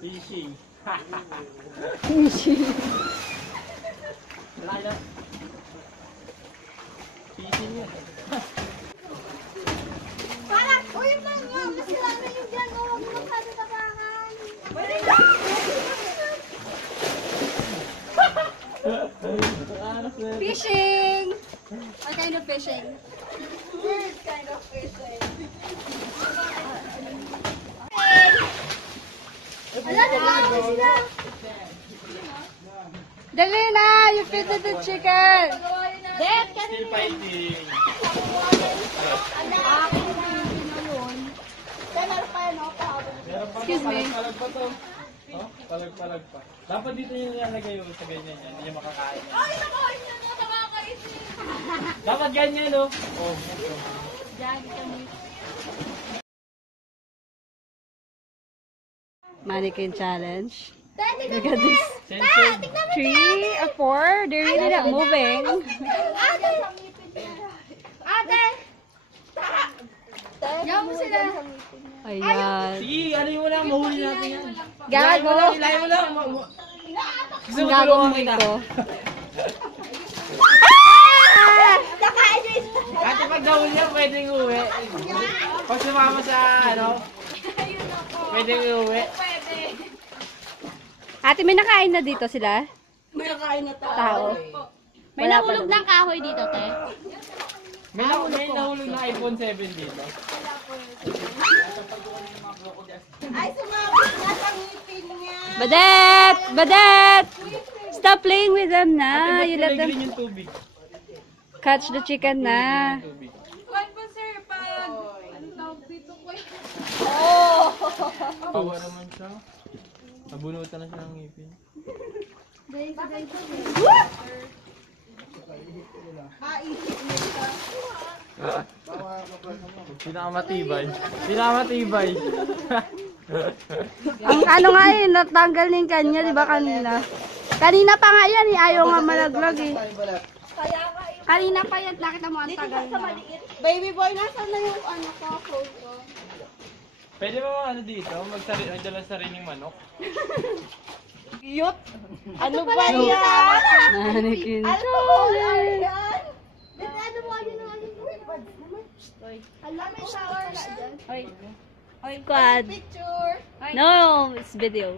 Fishing. Fishing. Lalo. Fishing yun. Parang, uy, mga, masila na yung dyan. Huwag mo masyado tabangan. Fishing! What kind of fishing? Weird kind of fishing. Wala, naglawan sila. Dali na! You feed the chicken! Dad, Still fighting. Excuse me. Palag pa to. Oh, palag pa. Dapat dito yung nilalagay yung sa ganyan yan. Hindi yung makakain. ay, nakain na mo, nakakain. Dapat ganyan, no? Oh, Mannequin challenge. Dad, Look at this. censored. 3 or 4. They're really not moving. Ate! Ate! Yaw mo sila. Ayan. Sige, ano mo lang, mahuli natin yan. Gago. Ilayin mo lang. Gusto Ang mo gago tulungan mo kita. ito. Nakain niyo isa. Ate, pag gawin niya, pwedeng uwi. Pag sumama sa, ano, pwedeng uwi. Ate, may nakain na dito sila? May nakain na Tao. May Wala pa nahulog naman. ng kahoy dito, te. May nahulog na iPhone 7 dito. Ay, sumabit na sa ngipin niya. Badet! Badet! Stop playing with them na. Ate, You ba't let kulay them green yung tubig? catch the chicken na. Tubig. Kwan po, sir, pag... Ano tawag dito ko eh? Kawa naman siya. Nabunutan na siya ng ngipin. Pinakamatibay. Pinakamatibay. Ang ano nga eh, natanggal na yung kanya, di ba kanina? Kanina pa nga yan eh, ayaw nga malaglag eh. Kanina pa yan, nakita mo ang tagal na. Baby boy, nasan na yung ano ko, phone ko? Pwede ba ano dito? Magdala sariling manok? Cute! Ano ba yan? Mannequin Ano challenge. yan? Ano mo ano ano alam, may shower ka dyan. Quad. Picture. No, it's video.